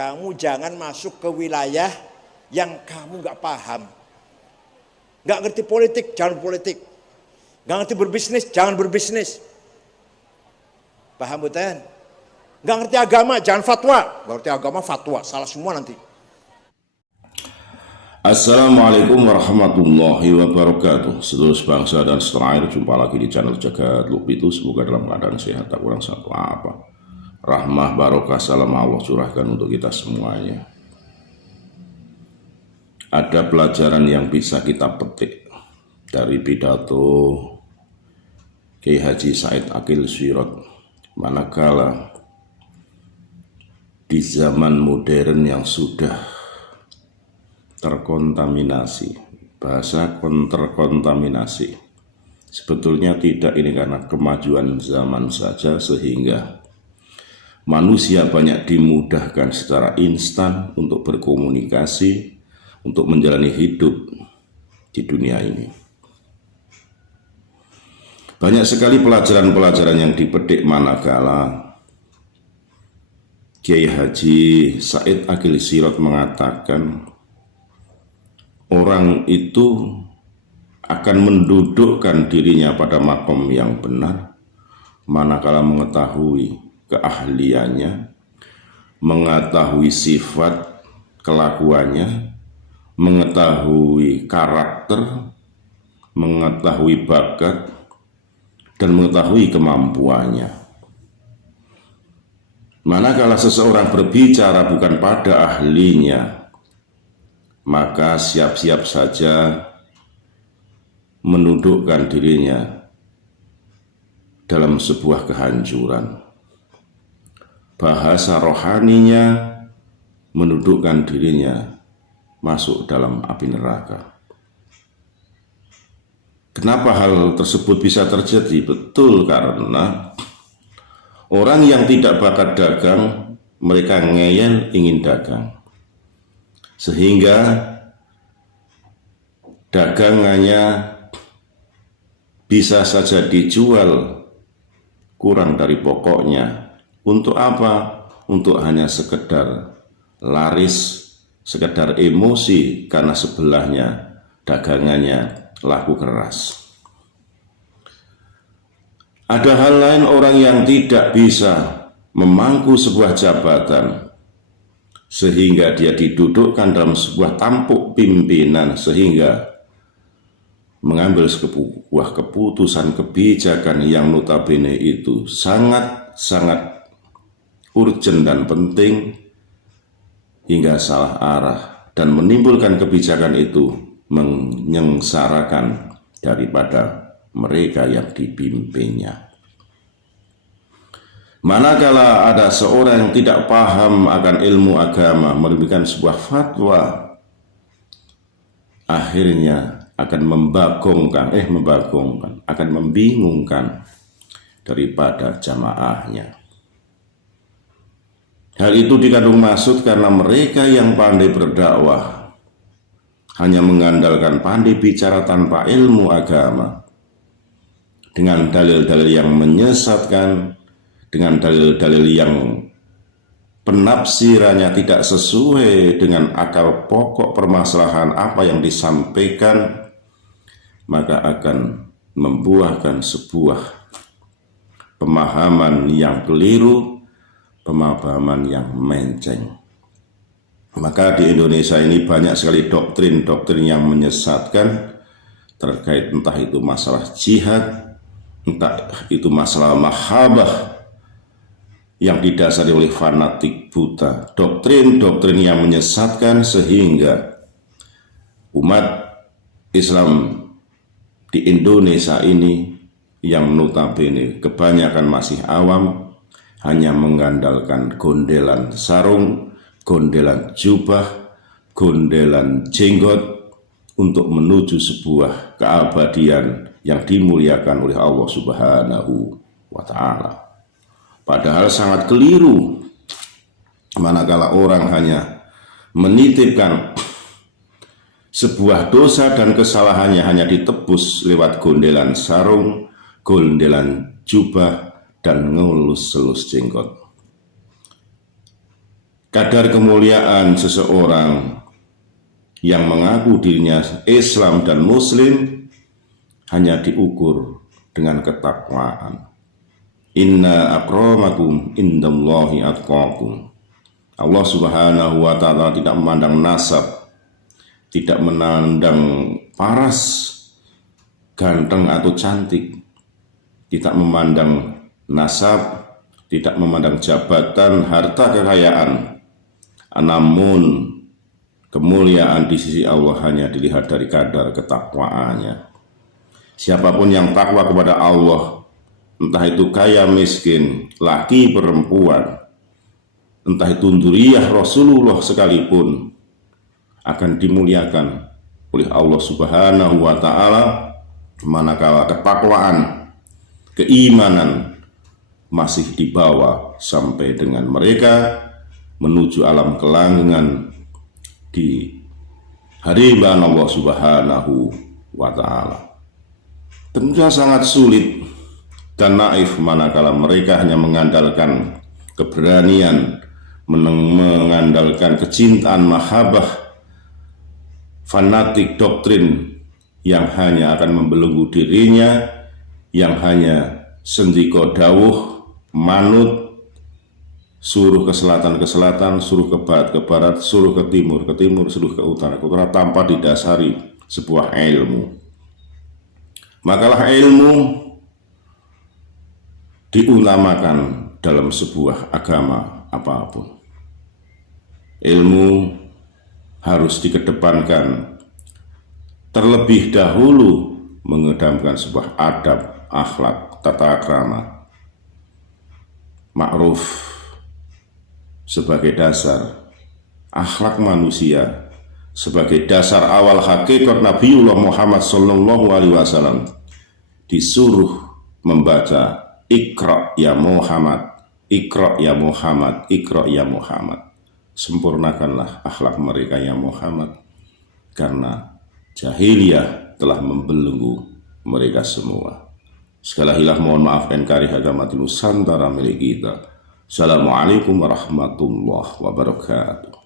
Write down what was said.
Kamu jangan masuk ke wilayah yang kamu nggak paham. Nggak ngerti politik, jangan politik. Nggak ngerti berbisnis, jangan berbisnis. Paham bukan? Nggak ngerti agama, jangan fatwa. Nggak ngerti agama, fatwa. Salah semua nanti. Assalamualaikum warahmatullahi wabarakatuh. Seluruh bangsa dan setanah air, jumpa lagi di channel Jagat Lukbitu. Semoga dalam keadaan sehat, tak kurang satu apa. Rahmah barokah salam Allah curahkan untuk kita semuanya. Ada pelajaran yang bisa kita petik dari pidato Kiai Haji Said Akil Sirot, manakala di zaman modern yang sudah terkontaminasi, bahasa terkontaminasi, sebetulnya tidak ini karena kemajuan zaman saja sehingga manusia banyak dimudahkan secara instan untuk berkomunikasi, untuk menjalani hidup di dunia ini. Banyak sekali pelajaran-pelajaran yang dipetik manakala Kiai Haji Said Akil Sirot mengatakan orang itu akan mendudukkan dirinya pada makom yang benar manakala mengetahui keahliannya, mengetahui sifat kelakuannya, mengetahui karakter, mengetahui bakat, dan mengetahui kemampuannya. Manakala seseorang berbicara bukan pada ahlinya, maka siap-siap saja menundukkan dirinya dalam sebuah kehancuran. Bahasa rohaninya menundukkan dirinya masuk dalam api neraka. Kenapa hal tersebut bisa terjadi? Betul, karena orang yang tidak bakat dagang, mereka ngeyel ingin dagang, sehingga dagangannya bisa saja dijual kurang dari pokoknya. Untuk apa? Untuk hanya sekedar laris, sekedar emosi karena sebelahnya dagangannya laku keras. Ada hal lain, orang yang tidak bisa memangku sebuah jabatan sehingga dia didudukkan dalam sebuah tampuk pimpinan sehingga mengambil sebuah keputusan kebijakan yang notabene itu sangat urgent dan penting hingga salah arah dan menimbulkan kebijakan itu menyengsarakan daripada mereka yang dipimpinnya. Manakala ada seorang yang tidak paham akan ilmu agama memberikan sebuah fatwa, akhirnya akan akan membingungkan daripada jamaahnya. Hal itu dikandung maksud karena mereka yang pandai berdakwah hanya mengandalkan pandai bicara tanpa ilmu agama, dengan dalil-dalil yang menyesatkan, dengan dalil-dalil yang penafsirannya tidak sesuai dengan akal pokok permasalahan apa yang disampaikan, maka akan membuahkan sebuah pemahaman yang keliru, pemahaman yang menceng. Maka di Indonesia ini banyak sekali doktrin-doktrin yang menyesatkan terkait entah itu masalah jihad, entah itu masalah mahabbah yang didasari oleh fanatik buta, doktrin-doktrin yang menyesatkan sehingga umat Islam di Indonesia ini yang notabene kebanyakan masih awam, hanya mengandalkan gondelan sarung, gondelan jubah, gondelan jenggot untuk menuju sebuah keabadian yang dimuliakan oleh Allah Subhanahu wa Ta'ala. Padahal sangat keliru manakala orang hanya menitipkan sebuah dosa dan kesalahannya hanya ditebus lewat gondelan sarung, gondelan jubah, dan ngelus-elus jenggot. kadar kemuliaan seseorang yang mengaku dirinya Islam dan Muslim hanya diukur dengan ketakwaan. Inna akramakum indallahi atqakum. Allah Subhanahu wa ta'ala tidak memandang nasab, tidak memandang paras, ganteng atau cantik, tidak memandang nasab, tidak memandang jabatan, harta, kekayaan. Namun kemuliaan di sisi Allah hanya dilihat dari kadar ketakwaannya. Siapapun yang takwa kepada Allah, entah itu kaya miskin, laki perempuan, entah itu dzurriyyah Rasulullah sekalipun, akan dimuliakan oleh Allah Subhanahu wa ta'ala, manakala ketakwaan, keimanan masih dibawa sampai dengan mereka menuju alam kelanggengan di hadirat Allah Subhanahu wa ta'ala. Tentunya sangat sulit dan naif manakala mereka hanya mengandalkan keberanian, mengandalkan kecintaan, mahabbah, fanatik doktrin yang hanya akan membelenggu dirinya, yang hanya sendiko dawuh, manut, suruh ke selatan ke selatan, suruh ke barat, suruh ke timur, suruh ke utara, tanpa didasari sebuah ilmu. Makalah ilmu diutamakan dalam sebuah agama apapun. Ilmu harus dikedepankan, terlebih dahulu mengedepankan sebuah adab, akhlak, tata krama, ma'ruf sebagai dasar, akhlak manusia sebagai dasar awal hakikat Nabiullah Muhammad sallallahu alaihi wasallam. Disuruh membaca Iqra ya Muhammad, Iqra ya Muhammad, Iqra ya Muhammad. Sempurnakanlah akhlak mereka ya Muhammad, karena jahiliyah telah membelenggu mereka semua. Sekali lagi mohon maaf NKRI Agama Nusantara milik kita. Assalamualaikum warahmatullahi wabarakatuh.